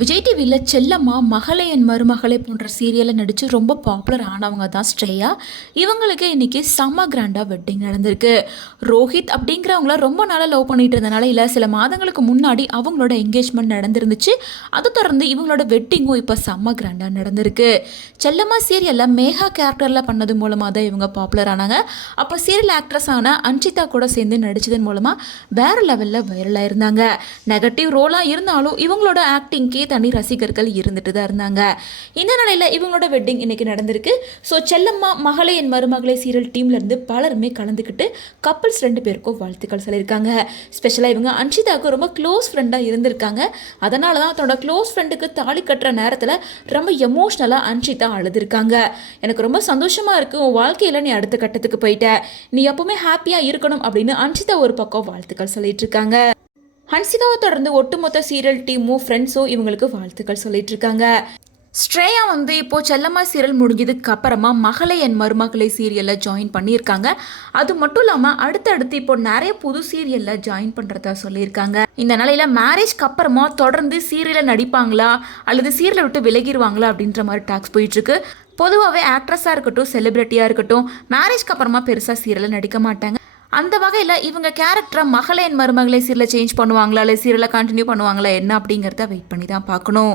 விஜய் டிவியில் செல்லம்மா மகளே என் மருமகளே போன்ற சீரியலில் நடித்து ரொம்ப பாப்புலர் ஆனவங்க தான் ஸ்ரேயா. இவங்களுக்கு இன்றைக்கி செம்ம கிராண்டாக வெட்டிங் நடந்திருக்கு. ரோஹித் அப்படிங்கிறவங்கள ரொம்ப நாளாக லவ் பண்ணிட்டு இருந்தனால இல்லை சில மாதங்களுக்கு முன்னாடி அவங்களோட என்கேஜ்மெண்ட் நடந்துருந்துச்சு. அதை தொடர்ந்து இவங்களோட வெட்டிங்கும் இப்போ செம்ம கிராண்டாக நடந்திருக்கு. செல்லம்மா சீரியலில் மேகா கேரக்டரில் பண்ணது மூலமாக தான் இவங்க பாப்புலர் ஆனாங்க. அப்போ சீரியல் ஆக்ட்ரஸான அன்ஷிதா கூட சேர்ந்து நடித்ததன் மூலமாக வேறு லெவலில் வைரலாக இருந்தாங்க. நெகட்டிவ் ரோலாக இருந்தாலும் இவங்களோட ஆக்டிங்க்கு தனி ரசிகர்கள் இருந்துட்டு தான் இருந்தாங்க. இந்த நிலையில் இவங்களோட வெட்டிங் இன்னைக்கு நடந்திருக்கு. ஸோ செல்லம்மா மகளே என் மருமகளே சீரியல் டீம்லேருந்து பலருமே கலந்துக்கிட்டு கப்பிள்ஸ் 2 பேருக்கும் வாழ்த்துக்கள் சொல்லியிருக்காங்க. ஸ்பெஷலாக இவங்க அன்ஷிதாவுக்கு ரொம்ப க்ளோஸ் ஃப்ரெண்டாக இருந்திருக்காங்க. அதனால தான் தன்னோட க்ளோஸ் ஃப்ரெண்டுக்கு தாலி கட்டுற நேரத்தில் ரொம்ப எமோஷ்னலாக அன்ஷிதா அழுதுருக்காங்க. எனக்கு ரொம்ப சந்தோஷமாக இருக்குது, உன் வாழ்க்கையில் நீ அடுத்த கட்டத்துக்கு போயிட்ட, நீ எப்பவுமே ஹாப்பியாக இருக்கணும் அப்படின்னு அன்ஷிதா ஒரு பக்கம் வாழ்த்துக்கள் சொல்லிட்டு இருக்காங்க. ஹன்சிகாவை தொடர்ந்து ஒட்டுமொத்த சீரியல் டீமும் ஃப்ரெண்ட்ஸும் இவங்களுக்கு வாழ்த்துக்கள் சொல்லிட்டு இருக்காங்க. ஸ்ரேயா இப்போ செல்லம்மா சீரியல் முடிஞ்சதுக்கு அப்புறமா மகளே என் மருமகளே சீரியலில் ஜாயின் பண்ணியிருக்காங்க. அது மட்டும் இல்லாமல் அடுத்தடுத்து இப்போ நிறைய புது சீரியலில் ஜாயின் பண்ணுறதா சொல்லியிருக்காங்க. இந்த நிலையில் மேரேஜ்க்கு அப்புறமா தொடர்ந்து சீரியலில் நடிப்பாங்களா அல்லது சீரியலை விட்டு விலகிடுவாங்களா அப்படின்ற மாதிரி டாக்ஸ் போயிட்டுருக்கு. பொதுவாகவே ஆக்ட்ரஸாக இருக்கட்டும் செலிப்ரிட்டியாக இருக்கட்டும் மேரேஜ்க்கு அப்புறமா பெருசாக சீரியலில் நடிக்க மாட்டாங்க. அந்த வகையில் இவங்க கேரக்டரை மகளே என் மருமகளே சீரியலை சேஞ்ச் பண்ணுவாங்களா இல்லை சீரியலை கண்டினியூ பண்ணுவாங்களா என்ன அப்படிங்கிறத வெயிட் பண்ணி தான் பார்க்கணும்.